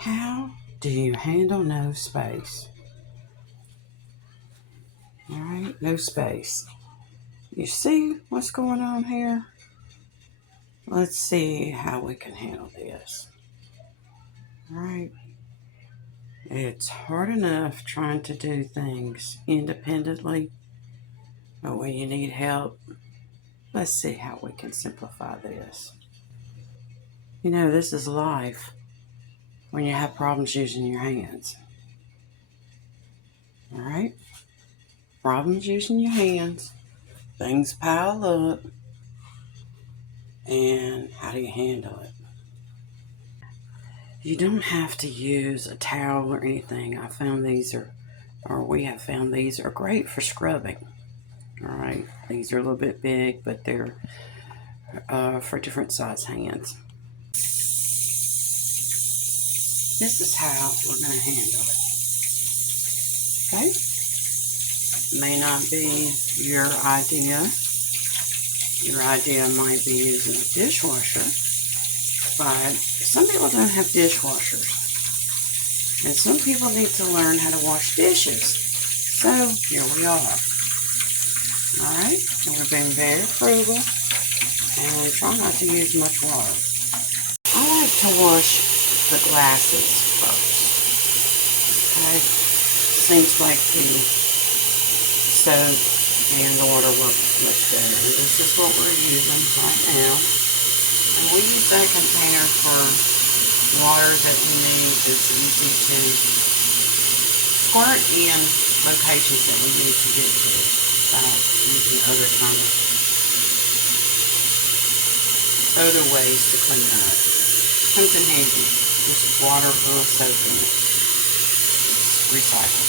How do you handle no space? All right, no space. You see what's going on here? Let's see how we can handle this. All right. It's hard enough trying to do things independently, but when you need help, let's see how we can simplify this. You know, this is life when you have problems using your hands. All right? Problems using your hands, things pile up, and how do you handle it? You don't have to use a towel or anything. We have found these are great for scrubbing. All right, these are a little bit big, but they're for different size hands. This is how we're going to handle it. Okay? May not be your idea. Your idea might be using a dishwasher, but some people don't have dishwashers. And some people need to learn how to wash dishes. So here we are. Alright, and we're being very frugal and try not to use much water. I like to wash the glasses first. Okay? Seems like the soap and the water work much better. And this is what we're using right now. And we use that container for water that we need that's easy to part in locations that we need to get to without using other ways to clean up. Comes in handy. Just water full of soap in it. Recycle.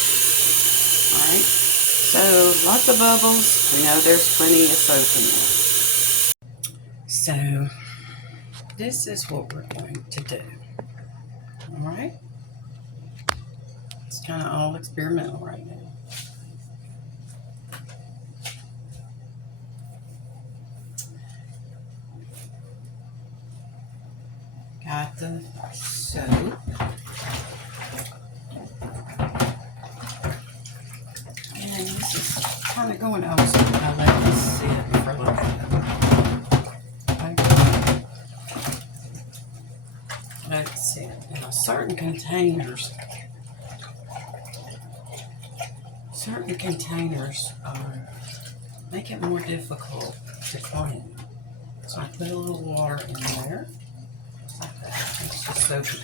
Alright? So, lots of bubbles. We know there's plenty of soap in there. So, this is what we're going to do. Alright? It's kind of all experimental right now. Got the soap. And this is kind of going over, so I let this sit for a little bit. Okay. Let it sit. Now, certain containers make it more difficult to clean. So I put a little water in there. Like that. It's just soapy.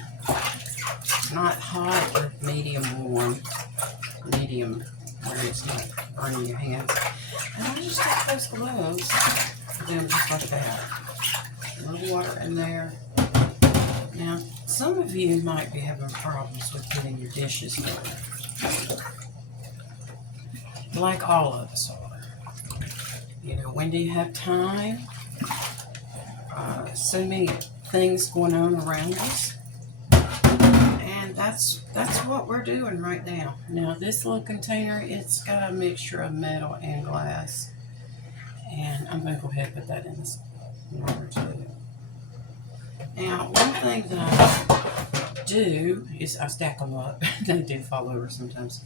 Not hot, but medium warm. Medium where it's not burning your hands. And I just take those gloves, put them just like that. A little water in there. Now, some of you might be having problems with getting your dishes done. Like all of us are. You know, when do you have time? So many things going on around us. And that's what we're doing right now. Now, this little container, it's got a mixture of metal and glass. And I'm going to go ahead and put that in this water too. Now, one thing that I do is I stack them up. They do fall over sometimes.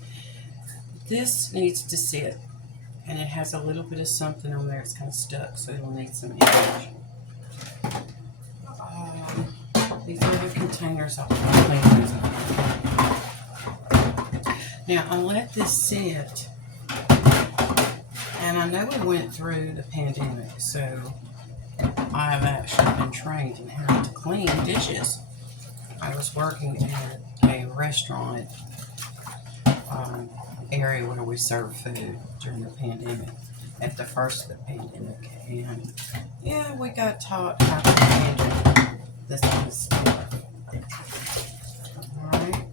This needs to sit, and it has a little bit of something on there. It's kind of stuck, so it'll need some energy. These other containers, I'll clean these up. Now, I let this sit, and I know we went through the pandemic, so I've actually been trained in how to clean dishes. I was working at a restaurant area where we served food during the pandemic, at the first of the pandemic, and yeah, we got taught how to handle this kind of stuff. Alright.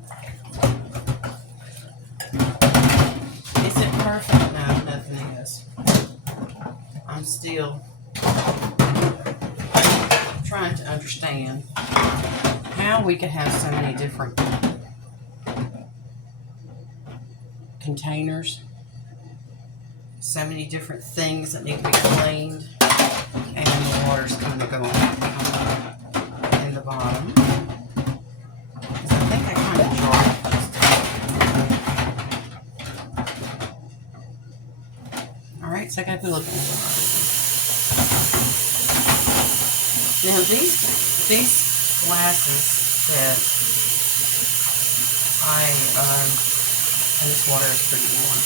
Is it perfect? No, nothing is. I'm still trying to understand how we could have so many different containers, so many different things that need to be cleaned, and the water's going to go in the bottom. Because I think So I got to put a little bit more water. Now these glasses that and this water is pretty warm.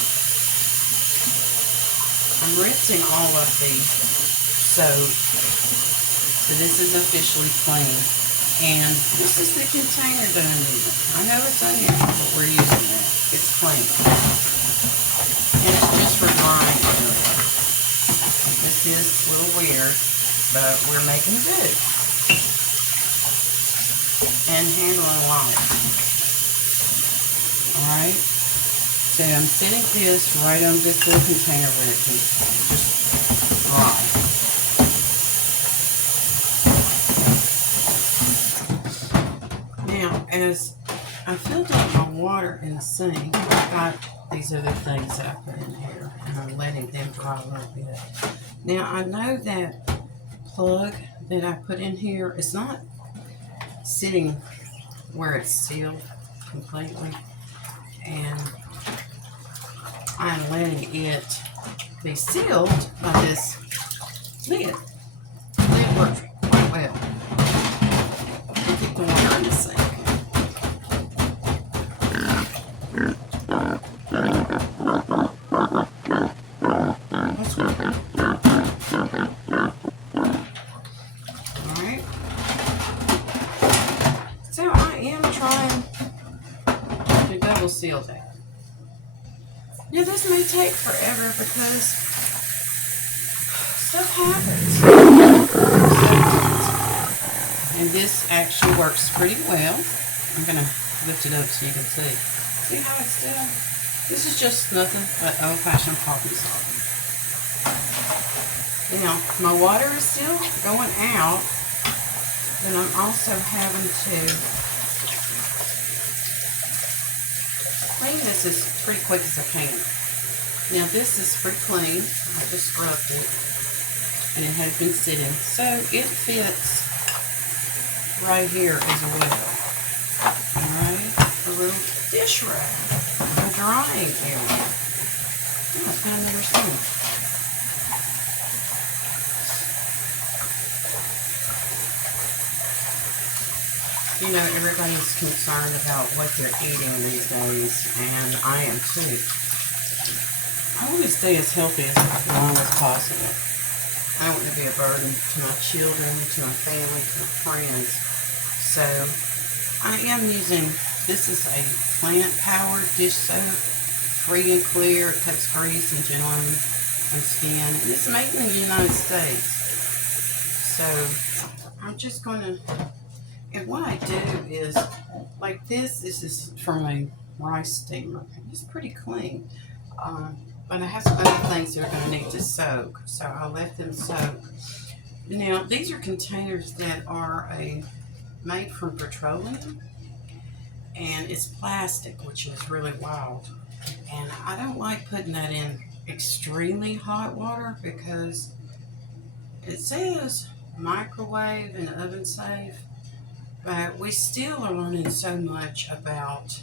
I'm rinsing all of these soap. So this is officially clean. And this is the container that I'm using. I know it's unusual, but we're using it. It's clean. And it's just for drying area. This is a little weird, but we're making do. And handling life. Alright? So I'm setting this right on this little container where it can just dry. Now, as I filled up my water in the sink, I've got these other things that I put in here, and I'm letting them dry a little bit. Now, I know that plug that I put in here is not sitting where it's sealed completely, and I'm letting it be sealed by this lid. The lid works quite well. I'll keep the water in the sink. Alright. So I am trying to double seal that. Now this may take forever because stuff happens. And this actually works pretty well. I'm going to lift it up so you can see. See how it's still? This is just nothing but old-fashioned problem solving. Now, my water is still going out, and I'm also having to clean this as pretty quick as I can. Now this is pretty clean. I just scrubbed it and it has been sitting, so it fits right here as well. Alright, a little dish rag, a drying area. Oh, I found another spoon. You know, everybody's concerned about what they're eating these days, and I am too. I want to stay as healthy as long as possible. I don't want to be a burden to my children, to my family, to my friends. So, I am using, this is a plant-powered dish soap, free and clear. It cuts grease and gentle on skin, and it's made in the United States. So, I'm just going to, and what I do is, like this is from a rice steamer. It's pretty clean. But I have some other things that are going to need to soak, so I'll let them soak. Now, these are containers that are made from petroleum, and it's plastic, which is really wild. And I don't like putting that in extremely hot water because it says microwave and oven safe, but we still are learning so much about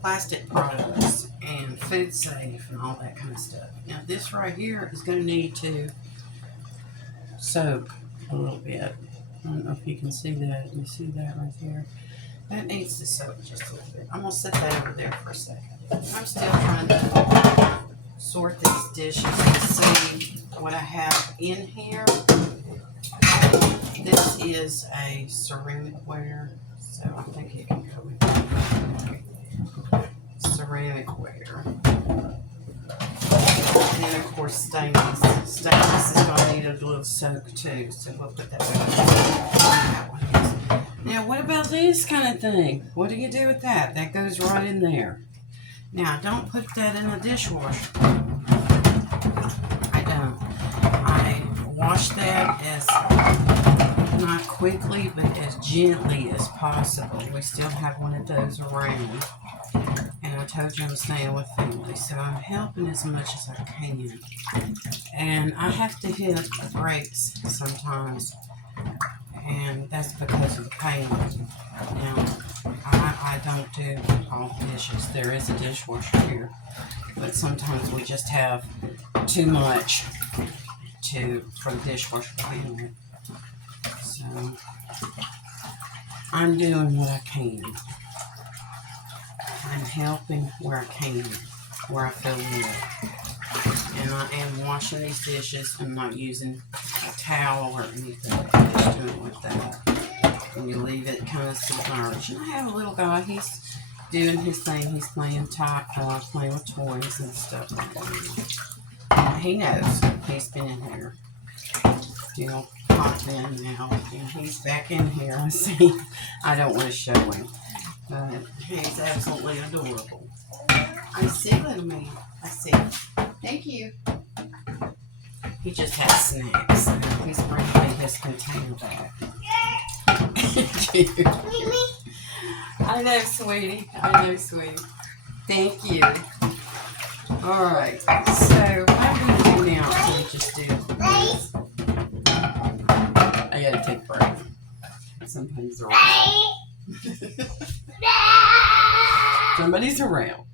plastic products and food safe and all that kind of stuff. Now this right here is going to need to soak a little bit. I don't know if you can see that. You see that right there? That needs to soak just a little bit. I'm going to set that over there for a second. I'm still trying to sort these dishes and see what I have in here. This is a ceramic ware, so I think it can go with that. Ceramic ware. And then of course stainless. Stainless is going to need a little soak too, so we'll put that back. Now what about this kind of thing? What do you do with that? That goes right in there. Now don't put that in the dishwasher. I don't. I wash that as not quickly, but as gently as possible. We still have one of those around. And I told you I'm staying with family, so I'm helping as much as I can. And I have to hit the brakes sometimes, and that's because of the pain. Now, I I don't do all dishes. There is a dishwasher here, but sometimes we just have too much for the dishwasher to clean it. So I'm doing what I can. I'm helping where I can, where I feel it. And I am washing these dishes. I'm not using a towel or anything. I'm just doing it like that. And you leave it kind of submerged. And I have a little guy. He's doing his thing. He's playing tackle, playing with toys and stuff like that. He knows. He's been in here. You know, popped in now. And he's back in here. I see. I don't want to show him. But he's absolutely adorable. I see, little man. I see. Thank you. He just had snacks. He's bringing me his container back. Cute. I know, sweetie. I know, sweetie. Thank you. Alright. So, what do we do now? So we just do this. I gotta take a break. Sometimes they're around. Somebody's around.